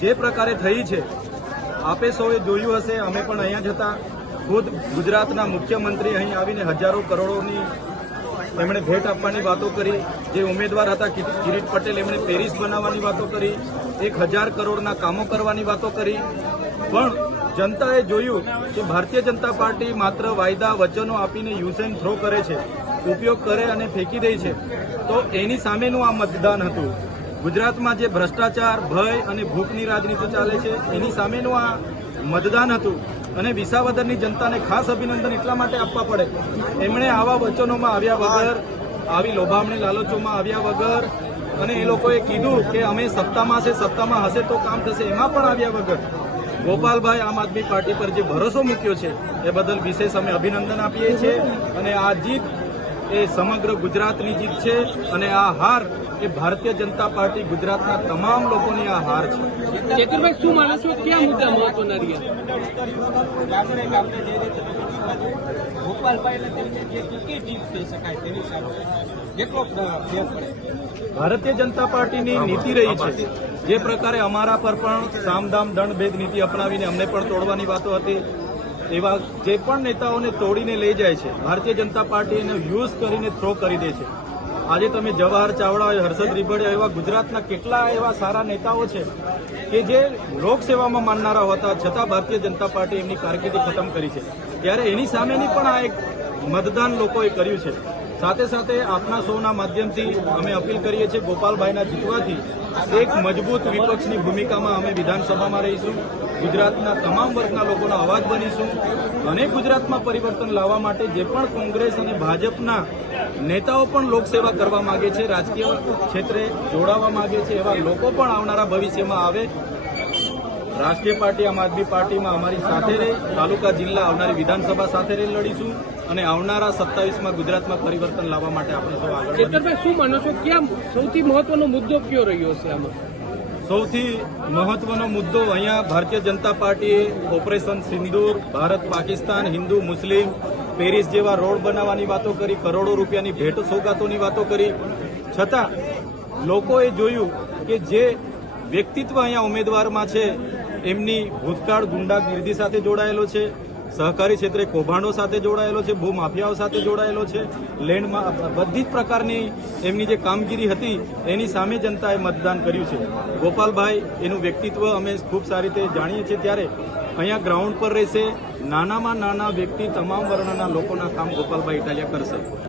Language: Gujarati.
જે પ્રકારે થઈ છે આપે સૌએ જોયું હશે, અમે પણ અહીંયા જ હતા. ખુદ ગુજરાતના મુખ્યમંત્રી અહીં આવીને હજારો કરોડોની એમણે ભેટ આપવાની વાતો કરી. જે ઉમેદવાર હતા કિરીટ પટેલ, એમણે પેરિસ બનાવવાની વાતો કરી, 1000 કરોડના કામો કરવાની વાતો કરી. પણ જનતાએ જોયું કે ભારતીય જનતા પાર્ટી માત્ર વાયદા વચનો આપીને યુઝ એન્ડ થ્રો કરે છે, ઉપયોગ કરે અને ફેંકી દે છે. તો એની સામેનું આ મતદાન હતું. ગુજરાતમાં જે ભ્રષ્ટાચાર, ભય અને ભૂખની રાજનીતિ ચાલે છે એની સામેનું આ મતદાન હતું. અને વિસાવદરની જનતાને ખાસ અભિનંદન એટલા માટે આપવા પડે, એમણે આવા વચનોમાં આવ્યા વગર, આવી લોભામણી લાલચોમાં આવ્યા વગર, અને એ લોકોએ કીધું કે અમે સત્તામાં છે, સત્તામાં હશે તો કામ થશે, એમાં પણ આવ્યા વગર ગોપાલભાઈ આમ આદમી પાર્ટી પર જે ભરોસો મૂક્યો છે એ બદલ વિશેષ અમે અભિનંદન આપીએ છીએ. અને આ જીત એ સમગ્ર ગુજરાતની જીત છે અને આ હાર એ ભારતીય જનતા પાર્ટી ગુજરાતના તમામ લોકોની આ હાર છે. ચેતરભાઈ, શું માનો છો, કયા મુદ્દા મહત્વના રહ્યા? ભારતીય જનતા પાર્ટીની નીતિ રહી છે જે પ્રકારે અમારા પર પણ સામદામ દંડભેદ નીતિ અપનાવીને અમને પણ તોડવાની વાતો હતી, એવા જે પણ નેતાઓને તોડીને લઈ જાય છે ભારતીય જનતા પાર્ટી એને યુઝ કરીને થ્રો કરી દે છે. આજે તમે જવાહર ચાવડા, હર્ષદ રીબડિયા એવા ગુજરાતના કેટલા એવા સારા નેતાઓ છે કે જે લોકસેવામાં માનનારા હતા, છતાં ભારતીય જનતા પાર્ટી એમની કારકિર્દી ખતમ કરી છે. ત્યારે એની સામેની પણ આ એક મતદાન લોકોએ કર્યું છે. સાથે સાથે આપના સૌના માધ્યમથી અમે અપીલ કરીએ છીએ, ગોપાલભાઈના જીતવાથી એક મજબૂત વિપક્ષની ભૂમિકામાં અમે વિધાનસભામાં રહીશું, ગુજરાતના તમામ વર્ગના લોકોના અવાજ બનીશું અને ગુજરાતમાં પરિવર્તન લાવવા માટે જે પણ કોંગ્રેસ અને ભાજપના નેતાઓ પણ લોકસેવા કરવા માંગે છે, રાજકીય ક્ષેત્રે જોડાવા માંગે છે, એવા લોકો પણ આવનારા ભવિષ્યમાં આવે. રાષ્ટ્રીય પાર્ટી આમ આદમી પાર્ટીમાં અમારી સાથે રહી, તાલુકા જિલ્લા આવનારી વિધાનસભા સાથે રહી લડીશું અને આવનારા 27માં ગુજરાતમાં પરિવર્તન લાવવા માટે આપણે સૌ આગળ. ચેતરભાઈ, શું માનો છો, ક્યાં સૌથી મહત્વનો મુદ્દો કયો રહ્યો છે આમાં? સૌથી મહત્વનો મુદ્દો અહીંયા ભારતીય જનતા પાર્ટીએ ઓપરેશન સિંદૂર, ભારત પાકિસ્તાન, હિન્દુ મુસ્લિમ, પેરિસ જેવા રોડ બનાવવાની વાતો કરી, કરોડો રૂપિયાની ભેટ સોગાતોની વાતો કરી. છતાં લોકોએ જોયું કે જે વ્યક્તિત્વ અહીંયા ઉમેદવારમાં છે એમની ભૂતકાળ ગુંડાગીર્દી સાથે જોડાયેલો છે, સહકારી ક્ષેત્રે કૌભાંડો સાથે જોડાયેલો છે, ભૂમાફિયાઓ સાથે જોડાયેલો છે, લેન્ડમાં બધી જ પ્રકારની એમની જે કામગીરી હતી એની સામે જનતાએ મતદાન કર્યું છે. ગોપાલભાઈ એનું વ્યક્તિત્વ અમે ખૂબ સારી રીતે જાણીએ છીએ. ત્યારે અહીંયા ગ્રાઉન્ડ પર રહેશે, નાનામાં નાના વ્યક્તિ, તમામ વર્ણના લોકોના કામ ગોપાલભાઈ ઇટાલિયા કરશે.